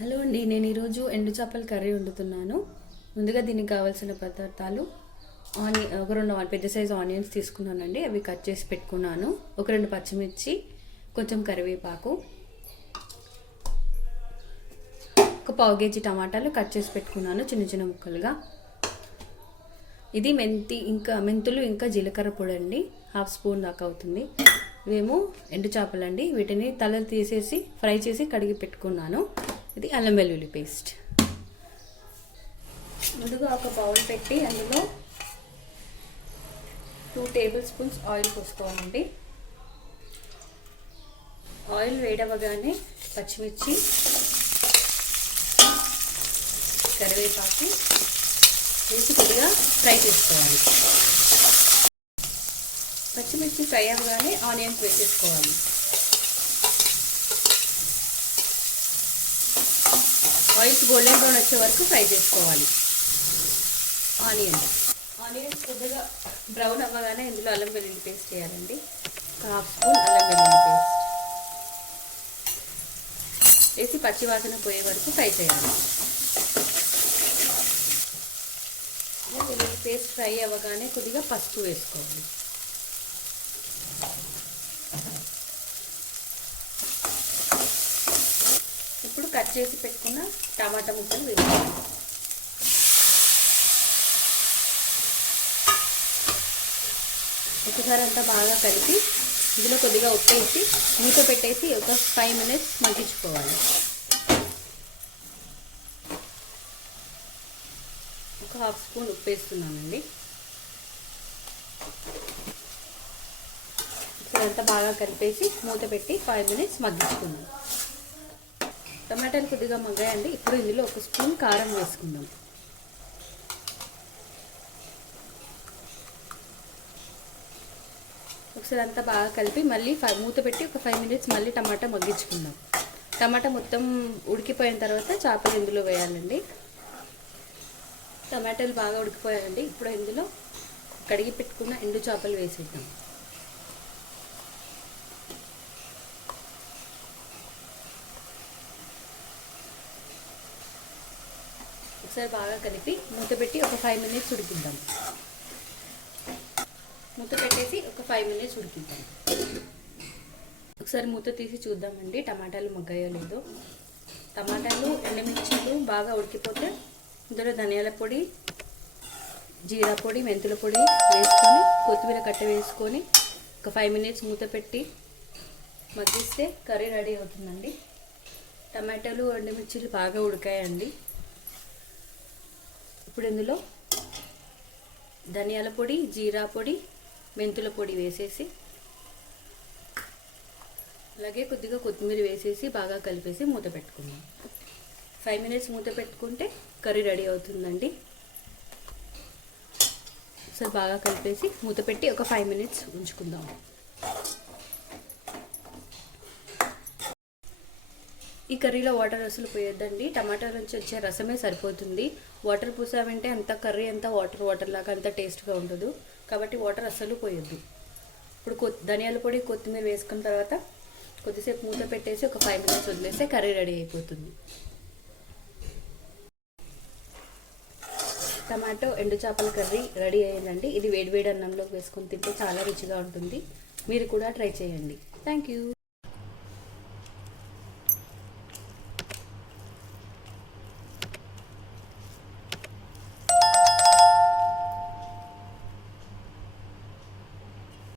Hello అండి నేను ఈరోజు ఎండు చేపల కర్రీ వండుతున్నాను. ముందుగా దీనికి కావాల్సిన పదార్థాలు ఆని ఒక రెండు పెద్ద సైజు ఆనియన్స్ తీసుకున్నానండి అవి కట్ చేసి పెట్టుకున్నాను. ఒక రెండు పచ్చిమిర్చి కొంచెం కరివేపాకు ఒక పావు కేజీ టమాటాలు కట్ చేసి పెట్టుకున్నాను చిన్న చిన్న ముక్కలుగా. ఇది మెంతి ఇంకా మెంతులు ఇంకా జీలకర్ర పొడి అండి హాఫ్ స్పూన్ దాకా అవుతుంది. ఇవేమో ఎండు చేపలండి వీటిని తలలు తీసేసి ఫ్రై చేసి కడిగి పెట్టుకున్నాను. ఇది అల్లం వెల్లుల్లి పేస్ట్. ముందుగా ఒక బౌల్ పెట్టి అందులో టూ టేబుల్ స్పూన్స్ ఆయిల్ పోసుకోవాలండి. ఆయిల్ వేడవగానే పచ్చిమిర్చి కరివేపాకు వేసి కొద్దిగా ఫ్రై చేసుకోవాలి. పచ్చిమిర్చి ఫ్రై అవ్వగానే ఆనియన్స్ వేసేసుకోవాలి. ఆయిల్స్ గోల్డెన్ బ్రౌన్ వచ్చే వరకు ఫ్రై చేసుకోవాలి. ఆనియన్ ఆనియన్స్ కొద్దిగా బ్రౌన్ అవ్వగానే ఇందులో అల్లం వెల్లుల్లి పేస్ట్ చేయాలండి. హాఫ్ స్పూన్ అల్లం వెల్లుల్లి పేస్ట్ వేసి పచ్చివాసన పోయే వరకు ఫ్రై చేయాలి. వెల్లుల్లి పేస్ట్ ఫ్రై అవ్వగానే కొద్దిగా పసుపు వేసుకోవాలి ఇప్పుడు కట్ చేసి పెట్టుకున్న టమాటా ముక్కలు వేసుకోవాలి. ఒకసారి అంతా బాగా కలిపి ఇందులో కొద్దిగా ఉప్పేసి మూత పెట్టేసి ఒక ఫైవ్ మినిట్స్ మగ్గించుకోవాలి. ఒక హాఫ్ స్పూన్ ఉప్పు వేస్తున్నానండి. ఇదంతా బాగా కలిపేసి మూత పెట్టి ఫైవ్ మినిట్స్ మగ్గించుకున్నాను టమాటాలు కొద్దిగా మగ్గాయండి. ఇప్పుడు ఇందులో ఒక స్పూన్ కారం వేసుకుందాం. ఒకసారి అంతా బాగా కలిపి మళ్ళీ ఫైవ్ మూత పెట్టి ఒక ఫైవ్ మినిట్స్ మళ్ళీ టమాటా మగ్గించుకుందాం. టమాటా మొత్తం ఉడికిపోయిన తర్వాత చేపలు ఇందులో వేయాలండి. టమాటాలు బాగా ఉడికిపోయాయండి. ఇప్పుడు ఇందులో కడిగి పెట్టుకున్న ఎండు చేపలు వేసేద్దాం. ఒకసారి బాగా కలిపి మూత పెట్టి ఒక ఫైవ్ మినిట్స్ ఉడికిద్దాం. మూత పెట్టేసి ఒక ఫైవ్ మినిట్స్ ఉడికిద్దాం. ఒకసారి మూత తీసి చూద్దామండి టమాటాలు మగ్గాయో లేదో. టమాటాలు ఎండుమిర్చీలు బాగా ఉడికిపోతే ఇందులో ధనియాల పొడి జీరా పొడి మెంతుల పొడి వేసుకొని కొత్తిమీర కట్ట వేసుకొని ఒక ఫైవ్ మినిట్స్ మూత పెట్టి మగ్గిస్తే కర్రీ రెడీ అవుతుందండి. టమాటాలు ఎండుమిర్చీలు బాగా ఉడికాయండి. ఇప్పుడు ఇందులో ధనియాల పొడి జీరా పొడి మెంతుల పొడి వేసేసి అలాగే కొద్దిగా కొత్తిమీర వేసేసి బాగా కలిపేసి మూత పెట్టుకుందాం. ఫైవ్ మినిట్స్ మూత పెట్టుకుంటే కర్రీ రెడీ అవుతుందండి. ఒకసారి బాగా కలిపేసి మూత పెట్టి ఒక ఫైవ్ మినిట్స్ ఉంచుకుందాం. ఈ కర్రీలో వాటర్ అసలు పోయొద్దండి. టమాటా నుంచి వచ్చే రసమే సరిపోతుంది. వాటర్ పూసామంటే అంత కర్రీ అంతా వాటర్ వాటర్ లాగా అంత టేస్ట్గా ఉండదు. కాబట్టి వాటర్ అస్సలు పోయొద్దు. ఇప్పుడు కొ ధనియాల పొడి కొత్తిమీర వేసుకున్న తర్వాత కొద్దిసేపు మూత పెట్టేసి ఒక ఫైవ్ మినిట్స్ వదిలేస్తే కర్రీ రెడీ అయిపోతుంది. టమాటో ఎండు చేపల కర్రీ రెడీ అయ్యిందండి ఇది వేడివేడి అన్నంలోకి వేసుకొని తింటే చాలా రుచిగా ఉంటుంది. మీరు కూడా ట్రై చేయండి. Thank you